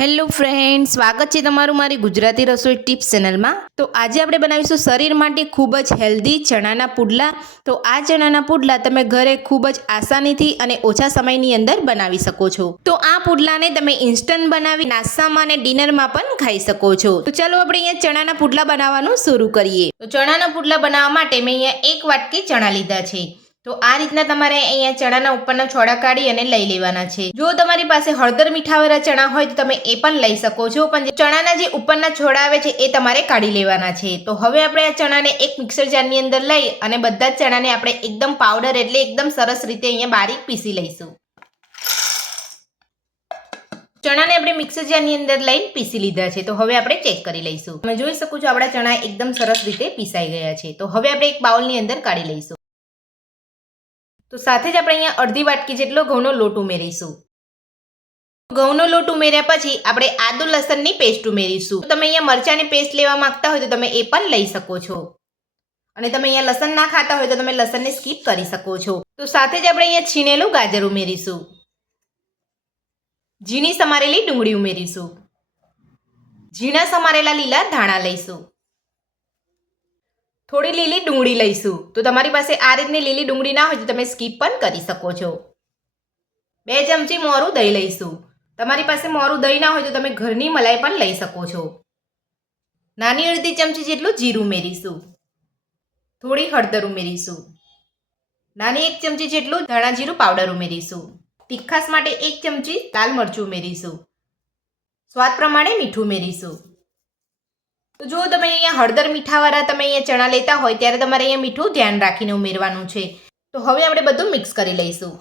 Hello friend, સ્વાગત છે તમારું મારી ગુજરાતી રસોઈ ટિપ્સ ચેનલમાં। તો આજે આપણે બનાવીશું શરીર માટે ખૂબ જ હેલ્ધી ચણાના પુડલા। તો આ ચણાના પુડલા તમે ઘરે ખૂબ જ આસાનીથી અને ઓછા સમયની અંદર બનાવી શકો છો। તો આ પુડલાને તમે ઇન્સ્ટન્ટ બનાવી નાસ્તામાં અને ડિનરમાં પણ ખાઈ શકો છો। તો ચાલો આપણે અહીંયા ચણાના પુડલા બનાવવાનું શરૂ કરીએ। તો ચણાના પુડલા બનાવવા માટે મેં અહીંયા 1 વાટકી ચણા લીધા છે। તો આ રીતના તમારે અહીંયા ચણાના ઉપરના છોડા કાઢી અને લઈ લેવાના છે। જો તમારી પાસે હળદર મીઠાવાળા ચણા હોય તો તમે એ પણ લઈ શકો છો, પણ ચણાના જે ઉપરના છોડા આવે છે એ તમારે કાઢી લેવાના છે। તો હવે આપણે આ ચણાને એક મિક્સર જારની અંદર લઈ અને બધા જ ચણાને આપણે એકદમ પાવડર એટલે એકદમ સરસ રીતે અહીંયા બારીક પીસી લઈશું। ચણાને આપણે મિક્સર જારની અંદર લઈને પીસી લીધા છે। તો હવે આપણે ચેક કરી લઈશું। તમે જોઈ શકો છો આપણા ચણા એકદમ સરસ રીતે પીસાઈ ગયા છે। તો હવે આપણે એક બાઉલની અંદર કાઢી લઈશું। તો સાથે જ આપણે અહીંયા અડધી વાટકી જેટલો ઘઉંનો લોટ ઉમેરીશું। ઘઉંનો લોટ ઉમેર્યા પછી આપણે આદુ લસણની પેસ્ટ ઉમેરીશું। તમે અહીંયા મરચાંની પેસ્ટ લેવા માંગતા હોય તો તમે એ પણ લઈ શકો છો, અને તમે અહીંયા લસણ ના ખાતા હોય તો તમે લસણને સ્કીપ કરી શકો છો। તો સાથે જ આપણે અહીંયા છીણેલું ગાજર ઉમેરીશું। ઝીણી સમારેલી ડુંગળી ઉમેરીશું। ઝીણા સમારેલા લીલા ધાણા લઈશું। થોડી લીલી ડુંગળી લઈશું। તો તમારી પાસે આ રીતની લીલી ડુંગળી ના હોય તો તમે સ્કીપ પણ કરી શકો છો। 2 ચમચી મોરું દહીં લઈશું। તમારી પાસે મોરું દહીં ના હોય તો તમે ઘરની મલાઈ પણ લઈ શકો છો। નાની અડધી ચમચી જેટલું જીરું ઉમેરીશું। થોડી હળદર ઉમેરીશું। નાની 1 ચમચી જેટલું ધાણા જીરું પાવડર ઉમેરીશું। તીખાસ માટે 1 ચમચી લાલ મરચું ઉમેરીશું। સ્વાદ પ્રમાણે મીઠું ઉમેરીશું। તો જો તમે અહીંયા હળદર મીઠાવાળા તમે અહીંયા ચણા લેતા હોય ત્યારે તમારે અહીંયા મીઠું ધ્યાન રાખીને ઉમેરવાનું છે। તો હવે આપણે બધું મિક્સ કરી લઈશું।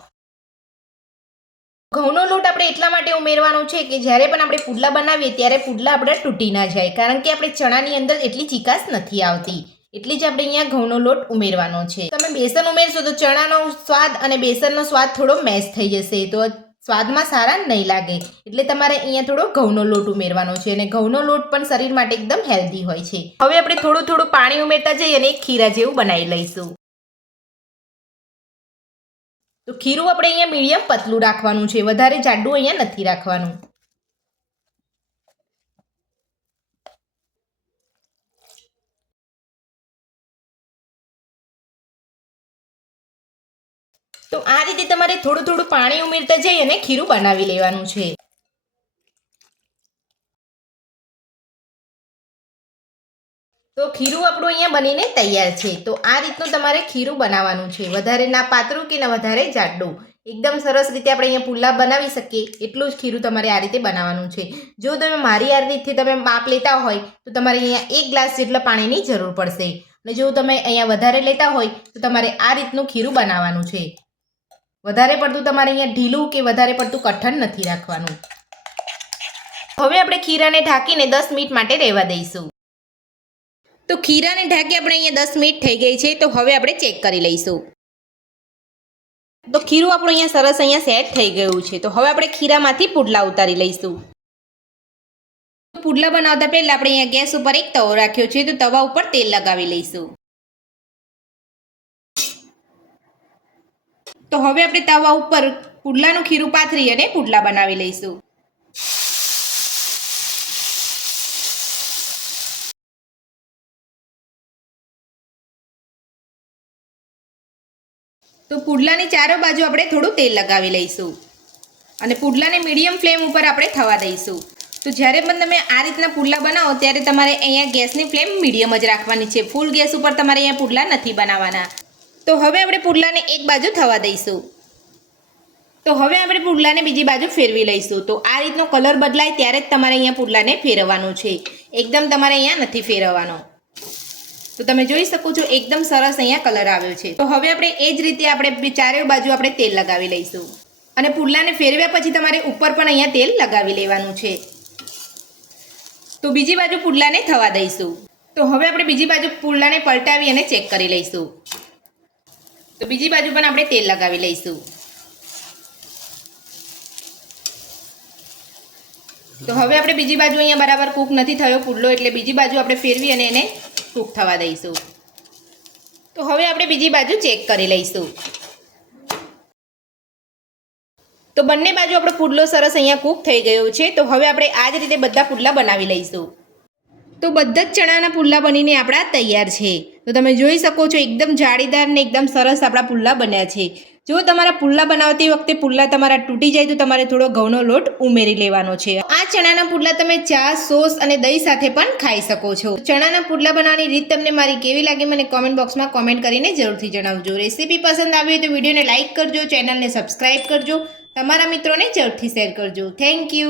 ઘઉંનો લોટ આપણે એટલા માટે ઉમેરવાનો છે કે જ્યારે પણ આપણે પુડલા બનાવીએ ત્યારે પુડલા આપણે તૂટી ના જાય, કારણ કે આપણે ચણાની અંદર એટલી ચીકાશ નથી આવતી, એટલી જ આપણે અહીંયા ઘઉંનો લોટ ઉમેરવાનો છે। તમે બેસન ઉમેરશો તો ચણાનો સ્વાદ અને બેસનનો સ્વાદ થોડો મેચ થઈ જશે, તો સ્વાદમાં સારા નહીં લાગે, એટલે તમારે અહીંયા થોડો ઘઉંનો લોટ ઉમેરવાનો છે, અને ઘઉંનો લોટ પણ શરીર માટે એકદમ હેલ્ધી હોય છે। હવે આપણે થોડું થોડું પાણી ઉમેરતા જઈએ અને એક ખીરા જેવું બનાવી લઈશું। તો ખીરું આપણે અહીંયા મીડિયમ પતલું રાખવાનું છે, વધારે જાડું અહીંયા નથી રાખવાનું। તો આ રીતે તમારે થોડું થોડું પાણી ઉમેરતા જઈ અને ખીરું બનાવી લેવાનું છે। તો ખીરું આપણું અહીંયા બનીને તૈયાર છે। તો આ રીતનું તમારે ખીરું બનાવવાનું છે, વધારે ના પાતળું કે ના વધારે જાડું, એકદમ સરસ રીતે આપણે અહીંયા પુડલા બનાવી શકીએ એટલું જ ખીરું તમારે આ રીતે બનાવવાનું છે। જો તમે મારી આ રીતથી તમે માપ લેતા હોય તો તમારે અહીંયા 1 ગ્લાસ જેટલા પાણીની જરૂર પડશે, અને જો તમે અહીંયા વધારે લેતા હોય તો તમારે આ રીતનું ખીરું બનાવવાનું છે। વધારે પડતું તમારે અહીંયા ઢીલું કે વધારે પડતું કઠણ નથી રાખવાનું। હવે આપણે ખીરાને ઢાંકીને 10 મિનિટ માટે રહેવા દઈશું। તો ખીરાને ઢાંકી આપણે અહીંયા 10 મિનિટ થઈ ગઈ છે। તો હવે આપણે ચેક કરી લઈશું। તો ખીરું આપણું અહીંયા સરસ અહીંયા સેટ થઈ ગયું છે। તો હવે આપણે ખીરામાંથી પુડલા ઉતારી લઈશું। પુડલા બનાવતા પહેલા આપણે અહીંયા ગેસ ઉપર એક તવો રાખ્યો છે, તો તવા ઉપર તેલ લગાવી લઈશું। તો હવે આપણે તવા ઉપર પુડલાનું ખીરું પાથરી અને પુડલા બનાવી લઈશું। તો પુડલાની ચારો બાજુ આપણે થોડું તેલ લગાવી લઈશું અને પુડલાને મીડિયમ ફ્લેમ ઉપર આપણે થવા દઈશું। તો જ્યારે પણ તમે આ રીતના પુડલા બનાવો ત્યારે તમારે અહીંયા ગેસની ફ્લેમ મીડિયમ જ રાખવાની છે, ફૂલ ગેસ ઉપર તમારે અહીંયા પુડલા નથી બનાવવાના। તો હવે આપણે પુડલાને એક બાજુ થવા દઈશું। તો હવે આપણે પુડલાને બીજી બાજુ ફેરવી લઈશું। તો આ રીતનો કલર બદલાય ત્યારે જ તમારે અહીંયા પુડલાને ફેરવવાનું છે, એકદમ તમારે અહીંયા નથી ફેરવવાનો। તો તમે જોઈ શકો છો એકદમ સરસ અહીંયા કલર આવ્યો છે। તો હવે આપણે એ જ રીતે આપણે ચારે બાજુ આપણે તેલ લગાવી લઈશું, અને પુડલાને ફેરવ્યા પછી તમારે ઉપર પણ અહીંયા તેલ લગાવી લેવાનું છે। તો બીજી બાજુ પુડલાને થવા દઈશું। તો હવે આપણે બીજી બાજુ પુડલાને પલટાવી અને ચેક કરી લઈશું। તો બીજી બાજુ પણ આપણે તેલ લગાવી લઈશું। તો હવે આપણે બીજી બાજુ અહીંયા બરાબર કૂક નથી થયો પુડલો, એટલે બીજી બાજુ આપણે ફેરવી અને એને કૂક થવા દઈશું। તો હવે આપણે બીજી બાજુ ચેક કરી લઈશું। તો બંને બાજુ આપણો પુડલો સરસ અહીંયા કૂક થઈ ગયો છે. તો હવે આપણે આ જ રીતે બધા પુડલા બનાવી લઈશું. તો બધા જ ચણાના પુડલા બનીને આપણા તૈયાર છે. તો તમે જોઈ શકો છો એકદમ જાળીદાર ને એકદમ સરસ આપણા પુડલા બન્યા છે. જો તમારા પુડલા બનાવતી વખતે પુડલા તમારા તૂટી જાય તો તમારે થોડો ઘઉંનો લોટ ઉમેરી લેવાનો છે. આ ચણાના પુડલા તમે ચા, સોસ અને દહીં સાથે પણ ખાઈ શકો છો. ચણાના પુડલા બનાવવાની રીત તમને મારી કેવી લાગી મને કોમેન્ટ બોક્સમાં કોમેન્ટ કરીને જરૂરથી જણાવજો. રેસીપી પસંદ આવી હોય તો વિડીયોને લાઇક કરજો, ચેનલને સબસ્ક્રાઇબ કરજો, તમારા મિત્રોને જરૂરથી શેર કરજો. Thank you.